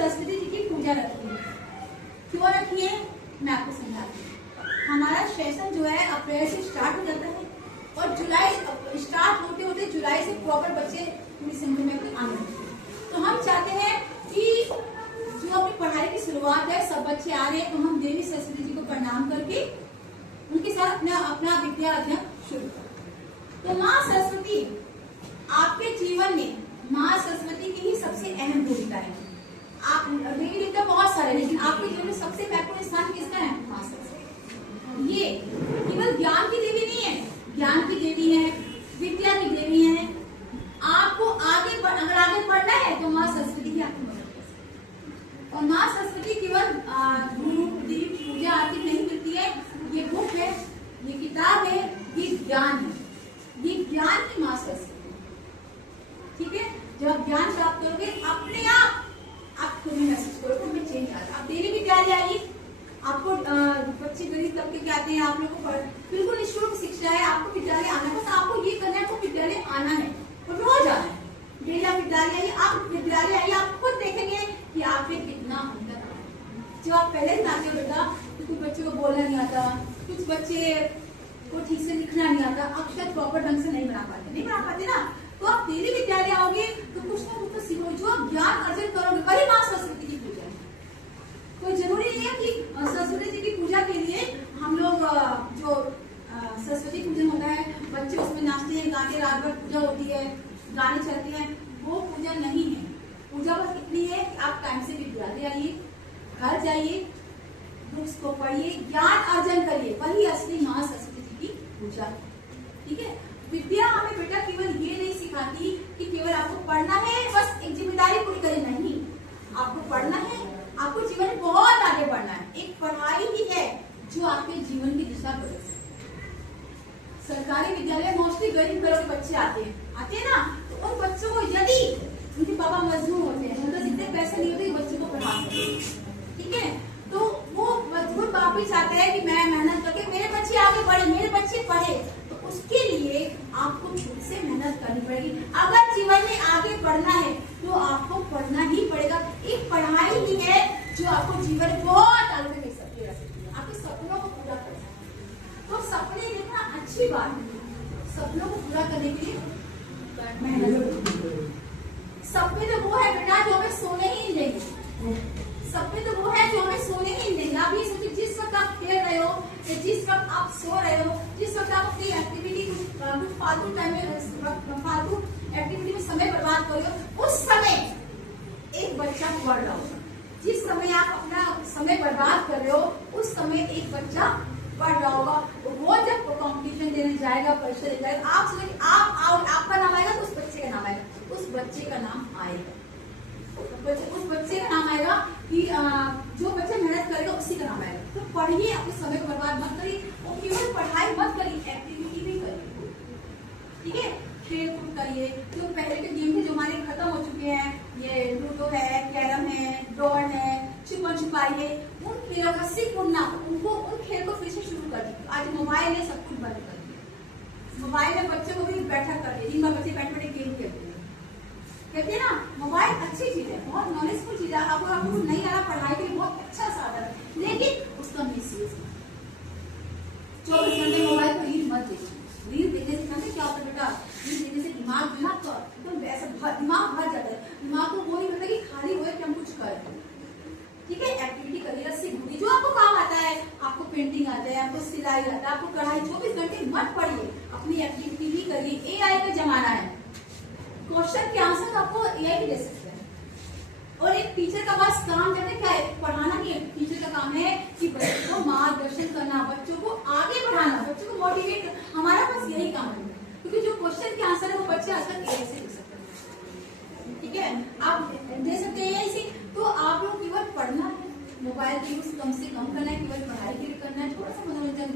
सरस्वती जी की पूजा रखी है। क्यों रखी है मैं आपको समझाती हूँ। हमारा सेशन जो है अप्रैल से स्टार्ट हो जाता है और जुलाई स्टार्ट होते होते जुलाई से प्रॉपर बच्चे पूरी संख्या में अपनी आने लगते हैं। तो हम चाहते हैं कि जो अपनी पढ़ाई की शुरुआत है सब बच्चे आ रहे हैं, तो हम देवी सरस्वती जी को प्रणाम करके उनके साथ अपना विद्या अध्ययन शुरू करें। तो माँ सरस्वती आपके जीवन में, माँ सरस्वती की ही सबसे अहम भूमिका है। आप देवी देवता बहुत सारे, लेकिन आपके जीवन में सबसे महत्वपूर्ण स्थान किसका है? माँ सरस्वती। ये केवल ज्ञान की देवी नहीं है, ज्ञान की देवी है, विद्या की देवी है। आपको अगर आगे बढ़ना है तो माँ सरस्वती ही आपकी मदद कर सकती है। और माँ सरस्वती केवल धूप दीप पूजा आरती नहीं मिलती है। ये बुक है, ये किताब है, ये ज्ञान है, ये ज्ञान की माँ सरस्वती। ठीक है, जब आप ज्ञान प्राप्त करोगे अपने आप खुद ही महसूस करोगे मैं चेंज आ रहा है। आप देवी विद्यालय आइए, आपको बच्चे गरीब तबके के आते हैं, आप लोगों को बिल्कुल निःशुल्क शिक्षा है। आपको विद्यालय आना है, बस आपको ये करना है, आपको विद्यालय आना है और रोज आना है। डेली आप विद्यालय आइए, आप विद्यालय आइए, आप खुद देखेंगे कि आप में कितना अंतर है। जब आप पहले दिन आते हो बेटा तो कुछ बच्चों को बोलना नहीं आता, कुछ बच्चे को ठीक से लिखना नहीं आता, अक्षर प्रॉपर ढंग से नहीं बना पाते ना। तो आप डेली विद्यालय आओगे तो कुछ ना कुछ तो सीखोगे, जो आप ज्ञान अर्जन करोगे। वही माँ सरस्वती की पूजा है। कोई जरूरी नहीं है कि सरस्वती जी की पूजा के लिए हम लोग जो सरस्वती पूजन होता है बच्चे उसमें नाचते हैं, गाते, रात भर पूजा होती है, गाने चलते हैं, वो पूजा नहीं है। पूजा बस इतनी है कि आप टाइम से विद्यालय आइए, घर जाइए, बुक्स को पढ़िए, ज्ञान अर्जन करिए। वही असली माँ सरस्वती जी की पूजा है। ठीक है, विद्या हमें बेटा केवल ये नहीं सिखाती कि केवल आपको पढ़ना है, बस एक जिम्मेदारी पूरी करें, नहीं। आपको पढ़ना है, आपको जीवन में बहुत आगे बढ़ना है। एक पढ़ाई ही है जो आपके जीवन की दिशा बदल सकती है। सरकारी विद्यालय मोस्टली गरीब घरों के बच्चे आते हैं ना, तो उन बच्चों को यदि उनके पापा मजदूर होते हैं, मतलब जितने पैसे नहीं होते बच्चे को पढ़ा सकते, ठीक है, तो वो मजदूर बाप भी चाहते हैं कि मैं मेहनत करके मेरे बच्चे आगे बढ़े, मेरे बच्चे पढ़े। तो उसके लिए आपको खुद से मेहनत करनी पड़ेगी। अगर जीवन में आगे बढ़ना है तो आपको पढ़ना ही पड़ेगा। एक पढ़ाई ही है जो आपको जीवन में बहुत आगे ले सकती है, आपके सपनों को पूरा कर सकती है। तो सपने देखना अच्छी बात है, सपनों को पूरा करने के लिए मेहनत। सपने तो वो है बेटा जो हमें सोने ही नहीं देंगे। सपने तो वो है जो हमें सोने ही नहीं देंगे। आप ये सोचिए, जिस वक्त आप खेल रहे हो या जिस वक्त आप सो रहे हो, जिस वक्त आप अपनी एक्टिविटी कुछ फालतू टाइम में फालतू एक्टिविटी में समय बर्बाद कर रहे हो, उस समय एक बच्चा पढ़ रहा होगा। जिस समय आप अपना समय बर्बाद कर रहे हो उस समय एक बच्चा पढ़ रहा होगा। वो जब कंपटीशन देने जाएगा, परीक्षा देने जाएगा, आप सोचिए आपका नाम आएगा तो उस बच्चे का नाम आएगा, उस बच्चे का नाम आएगा, उस बच्चे का नाम आएगा कि जो बच्चा मेहनत करेगा उसी का नाम आएगा। तो पढ़िए, अपने समय को बर्बाद मत करिए और केवल पढ़ाई मत करिए, एक्टिविटी भी करिए। ठीक है, खेल कूद करिए। जो पहले के गेम थे जो हमारे खत्म हो चुके हैं, ये लूडो है, कैरम है, ड्रॉन है, छुपन छुपाई है, उन खेलों का सिर्फ उन खेल को फिर से शुरू कर दीजिए। आज मोबाइल है, सब कुछ बंद कर दिया। मोबाइल में बच्चों को भी बैठा कर दिया, जिनका बच्चे बैठे गेम खेलते हैं। कहते हैं ना, मोबाइल अच्छी चीज है, बहुत नॉलेजफुल चीज है। आपको नहीं आ रहा पढ़ाई के लिए बहुत अच्छा साधन है, लेकिन उसका मिसयूज मत। 24 घंटे मोबाइल पर रील मत देखिए। रील देखने से क्या होता है बेटा, रील देखने से दिमाग जो है तो एकदम वैसा दिमाग भर जाता है। दिमाग को वो नहीं पता कि खाली हुए कि हम कुछ करें। ठीक है, एक्टिविटी करिए, रस्सी घूमिए, जो आपको काम आता है। आपको पेंटिंग आता है, आपको सिलाई आता है, आपको कढ़ाई। 24 घंटे मत पढ़िए, अपनी एक्टिविटी भी करिए। AI का जमाना है, क्वेश्चन के आंसर आपको AI भी दे सकते हैं। और एक टीचर का बस काम करना क्या है? पढ़ाना नहीं है। टीचर का काम है कि बच्चों को मार्गदर्शन करना, बच्चों को आगे बढ़ाना, बच्चों को मोटिवेट करना। हमारा बस यही काम है, क्योंकि जो क्वेश्चन के आंसर है वो बच्चे आजकल AI से दे सकते हैं। ठीक है, आप दे सकते हैं AI से। तो आप लोग केवल पढ़ना है, मोबाइल का यूज कम से कम करना है, केवल पढ़ाई के लिए करना है, थोड़ा सा मनोरंजन